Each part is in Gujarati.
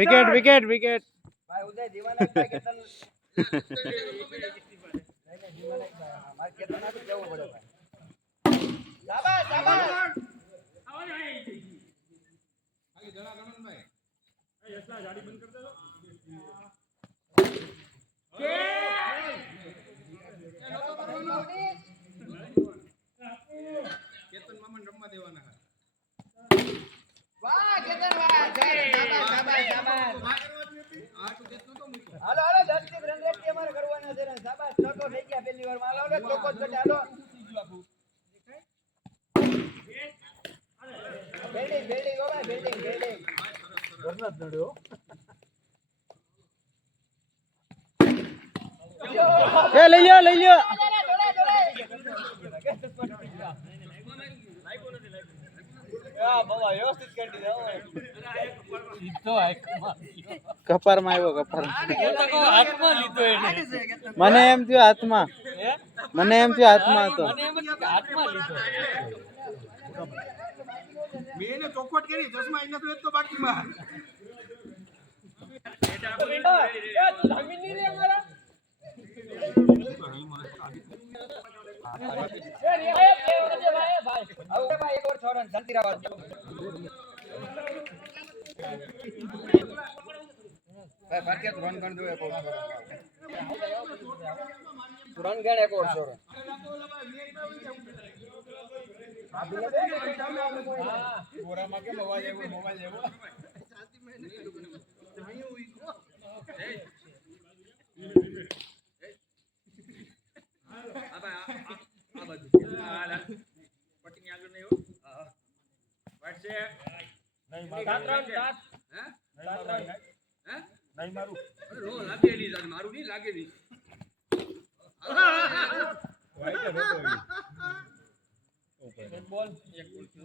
વિકેટ વિકેટ વિકેટ ભાઈ ઉદય દીવાના ભાઈ કે તન માર કે તન આપી જવું પડે ભાઈ શાબાશ શાબાશ આવો ને આઈ જણા ગણન ભાઈ એ એટલા ગાડી બંધ કરી દેજો કે નતો કરવાનો કેતન મામન રમવા દેવાના વાહ કેતન વાહ શાબાશ શાબાશ શાબાશ આ તો કેતન તો મૂકો હાલો હાલો 10 થી રન રેટ અમારે કરવાના છે શાબાશ ચોકો થઈ ગયા પહેલી વાર માં હાલો ચોકો જ કટે હાલો બિલ્ડિંગ બિલ્ડિંગ ઓ ભાઈ બિલ્ડિંગ બિલ્ડિંગ ઘરના જ નડ્યો એ લઈ લ્યો લઈ લ્યો કપાર માં આવ્યો કપાર મને એમ થયું હાથમાં હતો મેં ચોખવટ કરી ચશ્મા એને તો એક તો બાકી માં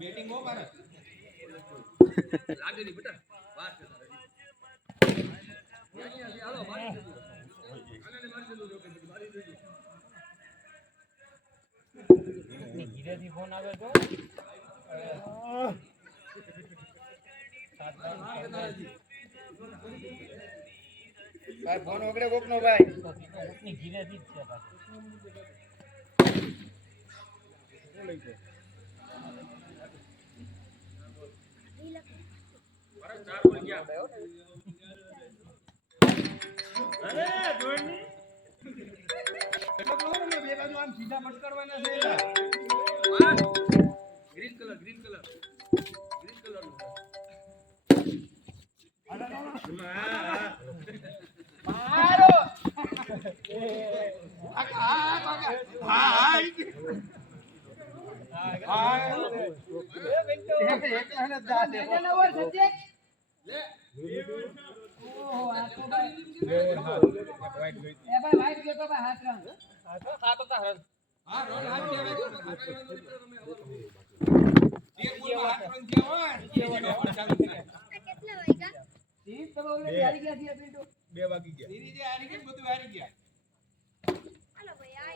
બેટિંગ બહુ કરે લાગે ની બેટા વાત છે હાલો મારી દીધું આગળ મારી દીધું મારી દીધું ધીરેથી ફોન આવે તો ભાઈ ફોન ઓગળે કોકનો ભાઈ કોકની ધીરેથી જ છે પાછું લઈ ગયો ગ્રીન કલર મારો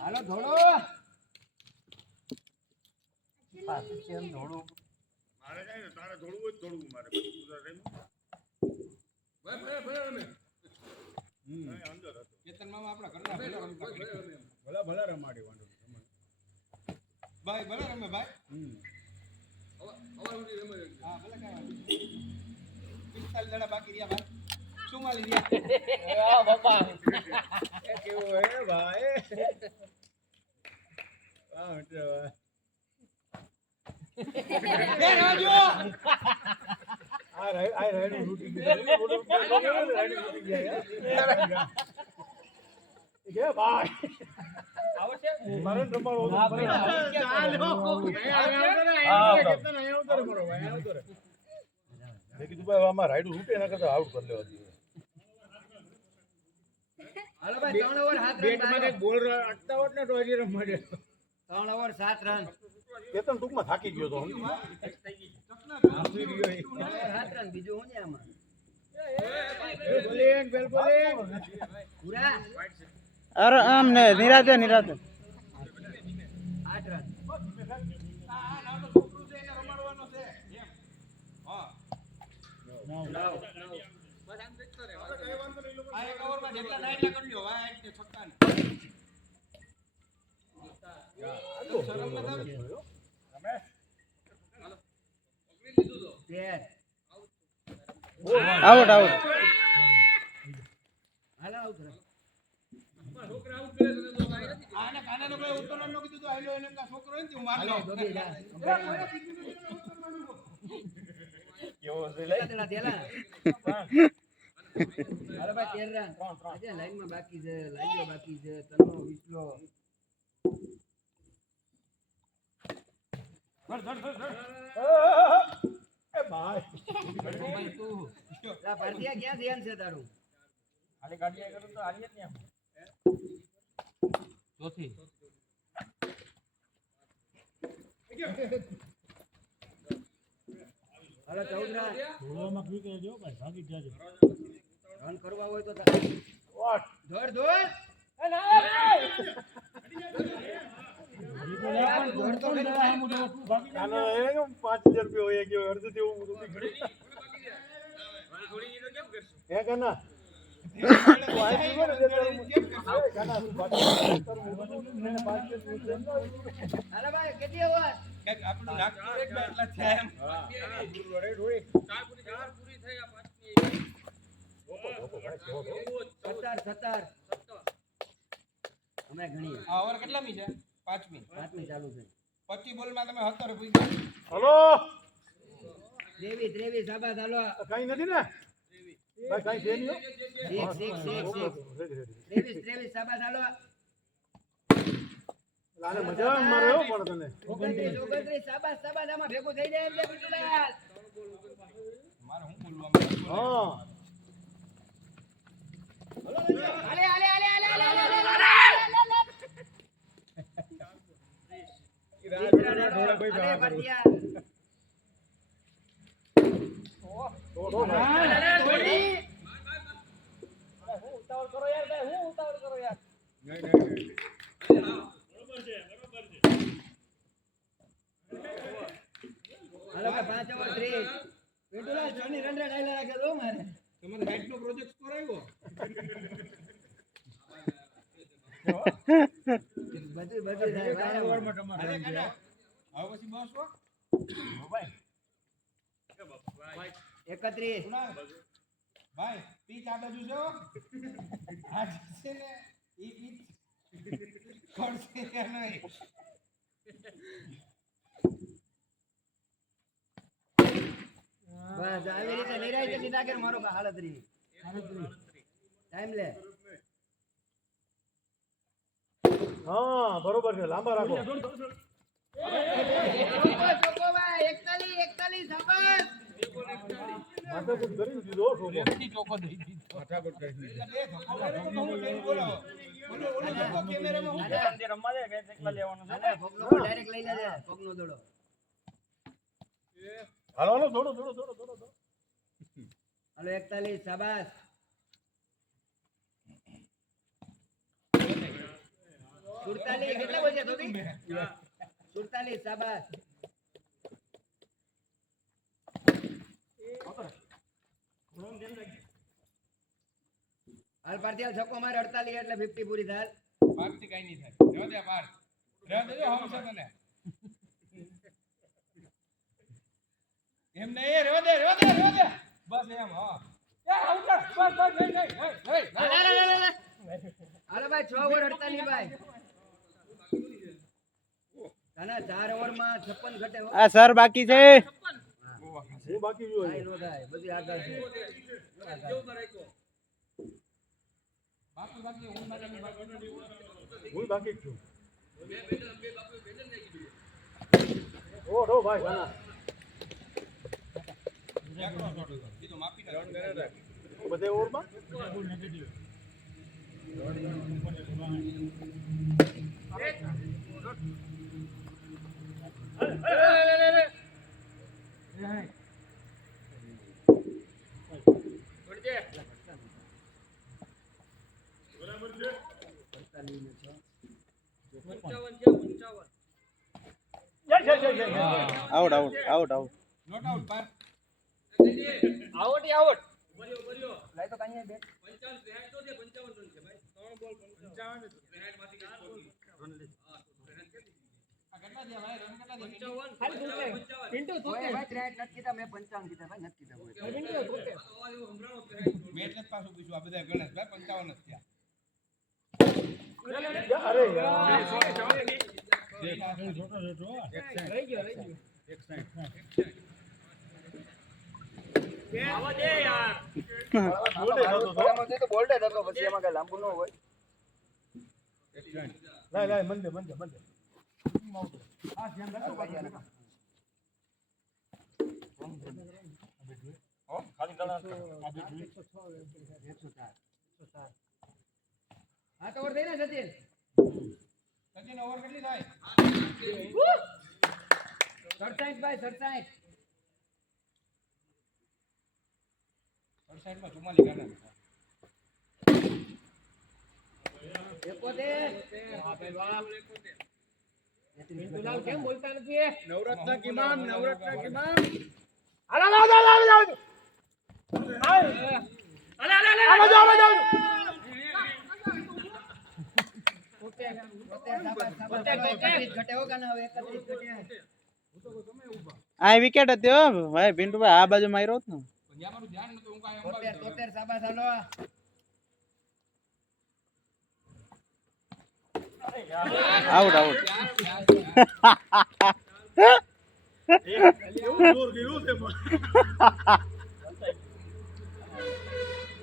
હાલો ધોડો મારે જાય ને તારે ધોડવું જ ધોડવું મારે અંદર હતો કેતન મામા આપણા ઘરના ભલા ભલા રમાડી વાંધો ભાઈ ભલા રમે ભાઈ હા ભલે કાંઈ 45 દડા બાકી રહ્યા ભાઈ શું માલી રહ્યા બાપા એ કેવો હે ભાઈ વાહ મિત્રો એ રાજુ આ રાઈડ રૂટી ગયા કે ભાઈ આવશે મારે રમાડો ચાલો કેટલા આયા ઉતરે મારો ભાઈ આયા ઉતરે મેં કીધું ભાઈ આમાં રાઈડ રૂટે ના કરતા આઉટ કરી લેવા દે હાલો ભાઈ 3 ઓવર 7 રન બેટમાં કઈ બોલ અટતા હોત ને તો હજી રમાડે 3 ઓવર 7 રન કેતન ટૂંકમાં થાકી ગયો તો બીજું હું ને આમાં અરે આમ ને નિરાતે 8 રન રમાડવાનો છે હા બસ એટલા ના એટલા કરી લ્યો વાહ આઈટ ને છક્કા ને શરમ ન આવે આઉટ આઉટ આને કાનાનો કોઈ ઉત્તર નો કીધું તો આઈલો એને કા છોકરો હે ને હું માર લઉં કેવો છે લઈ હાલો ભાઈ 13 રન આજે લાઈનમાં બાકી છે લાઈનો બાકી છે તનો વિસલો એ ભાઈ લા ભારતીયા ક્યાં ધ્યાન છે તારું ખાલી ગાડી કરું તો હાલીએ જ ને ચોથી હાલો 14 રન ધોળવામાં ક્રિકેટ જો ભાઈ ભાગી જાજો રન કરવા હોય તો વોટ દોડ દોડ દોડ તો ભાગી કાનો એ 5000 રૂપિયા હોય ગયો અડધ દેવું રૂપી ઘડી થોડી કેમ કરશું હે કાના હાલો ભાઈ કેટલી ઓવર આપણું નાક એક એટલા થયા એમ ચાર પૂરી થઈ આ પાંચમી 17 અમે ગણીએ આ ઓવર કેટલામી છે પાંચમી ચાલુ છે 25 બોલમાં તમે 17 પૂરી હલો 23 શાબાશ હાલો કઈ નથી ને ભાઈ કઈ છે નહીં 23 શાબાશ હાલો આને મજા મારે હો પણ તને 29 શાબાશ આમાં ભેગું થઈ જાય એટલે બિટુલાલ મારે હું બોલવામાં હા હાલે હાલો કે 5 ઓવર 30 બિટુલાલ જોની રન રેડ આઈલા રાખે દો મારે તમારે હાઈટ નો પ્રોજેક્ટ સ્કોર આવ્યો બધું થાય હવે પછી બસ હો ભાઈ 31 કુણાલ ભાઈ પીચ આ બાજુ છે હો આ છે ને ઈ પીચ કરશે કે નહીં બસ આવી રીતે નિરાય કે લીધા કે મારો હાલતરી ટાઈમ લે હા બરોબર છે લાંબા રાખો ચોકો ભાઈ 41 શાબાશ માથે કુછ કરી દીધો છોકરો ચોકો દઈ દીધો ફટાફટ કરી દીધો બે ધક્કો મારો તો હું લઈને બોલો ઓલો ધક્કો કેમેરામાં હું રમવા દે મેચ એકલા લેવાનો છે અરે પગનો ડાયરેક્ટ લઈ લેજે પગનો દોડો હાલો હાલો દોડો હાલો 41 શાબાશ 47 કેટલા બોલ્યા ધોબી 47 શાબાશ હાલ પાર્ટિયાલ છક્કો મારે 48 એટલે 50 પૂરી થાય પાર થી કઈ નહીં થાય રહેવા દે પાર રહેવા દેજો હમ છે તને એમ નહીં રહેવા દે બસ એમ હા એ આઉટ બસ નહીં હાલો ભાઈ 6 ઓવર 48 ભાઈ કાના 4 ઓવરમાં 56 ઘટે હો આ સર બાકી છે હું બાકી જો કાઈ નો થાય બધી આગળ છે બાકી હું મારા હું બાકી જ છું ઓ ભાઈ ગાના કીધું માફી ના બધે ઓવરમાં out out out out not out પાર આઉટ લઈ તો કાઈ બેટ પિન્ટુ તું કે ભાઈ 63 નથી કીધા મેં 55 કીધા ભાઈ નથી કીધા કોઈ પિન્ટુ તું કે મેચ જ પાછું પૂછ્યું આ બધા ગણેશ ભાઈ 55 જ થયા અરે યાર છોટો છોટો રહી ગયો તો બોલ્ડ હતો પછી એમાં કઈ લાંબુ ન હોય લાય મંદે આ ધ્યાન રાખો પાછા ખાલી ગણા 104 હા તો ઓવર થઈ ને સચિન સચિન ઓવર કેટલી થાય 67 ભાઈ 67 સાઈડમાં 44 ગાના 71 પિન્ટુલાલ કેમ બોલતા નથી નવરત્ન કિમાન આ વિકેટ હતી હો ભાઈ પિન્ટુભાઈ આ બાજુ માર્યો ને જ્યાં મારું ધ્યાન નતું હું કાંઈ 73 સાબાસ હાલો આઉટ આઉટ એવું જોર કર્યું છે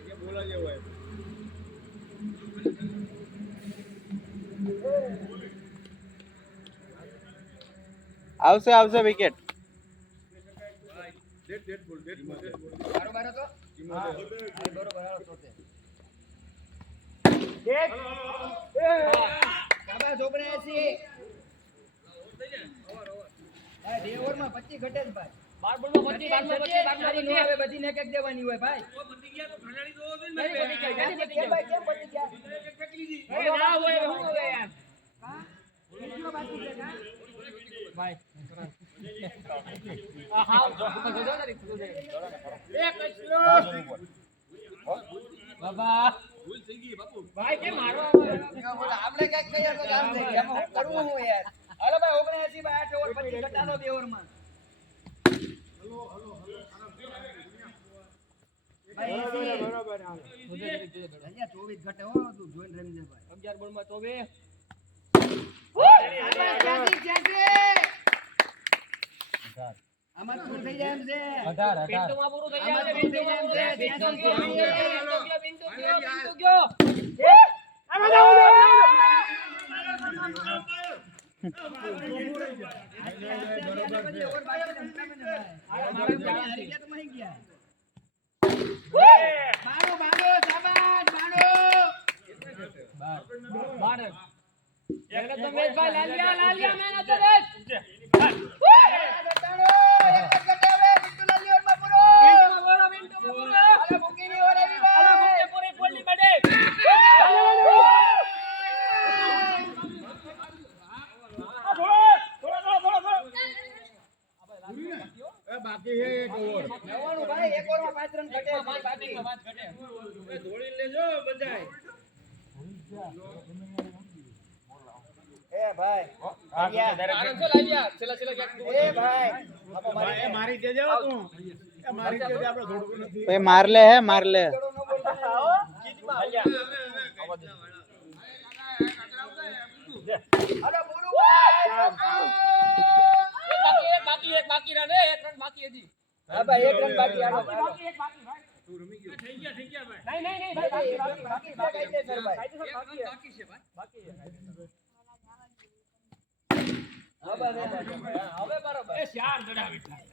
એ બોલા જેવો હે આવશે વિકેટ ડેટ બોલ બરોબર હતો હા બરોબર હાલો સોતે સાબાસ 79 ભાઈ બે ઓવરમાં 25 ઘટે જ ભાઈ 12 બોલમાં 25 12 નો આવે બધી ને એક દેવાની હોય ભાઈ ઓ પતી ગયા તો ઘણાડી દો ને ભાઈ કેમ પતી ગયા ના હોય હું હવે યાર કેટલો બાકી છે કા ભાઈ હા જો એક કિલો બાબા ભૂલ થઈ ગઈ બાપુ ભાઈ કે મારો આપણે કઈક કહીએ તો કામ થઈ ગયા હું કરવું હું યાર હાલો ભાઈ 79 ભાઈ 8 ઓવર 25 ઘટાડો બે ઓવરમાં ભાઈ બરાબર હાલ 24 ઘટે હો તું જોઈન રમી દે ભાઈ 11 બોલમાં 24 આમાં પૂરું થઈ જાય એમ છે 18 પિન્ટુમાં પૂરું થઈ જાય પિન્ટુ ગયો આમાં જાવ બાકી છે એક ઓવર નવાનું ભાઈ એક ઓવરમાં 5 રન ઘટે બાકી ધોળી લેજો બધાય એ ભાઈ આનંદો લાવ્યા છેલ્લા એ ભાઈ ભાઈ મારી દેજો તું એ મારી દેજો આપણે થોડું નથી ભાઈ માર લે હાલો બોલું ભાઈ એક બાકી રન એક રન બાકી હતી હા ભાઈ એક રન બાકી હાલો એક બાકી ભાઈ તું રમી ગયો થઈ ગયા ભાઈ નહીં ભાઈ બાકી કઈ સર ભાઈ બાકી છે ભાઈ બાકી છે હવે બરાબર એ 4 દડા બેઠા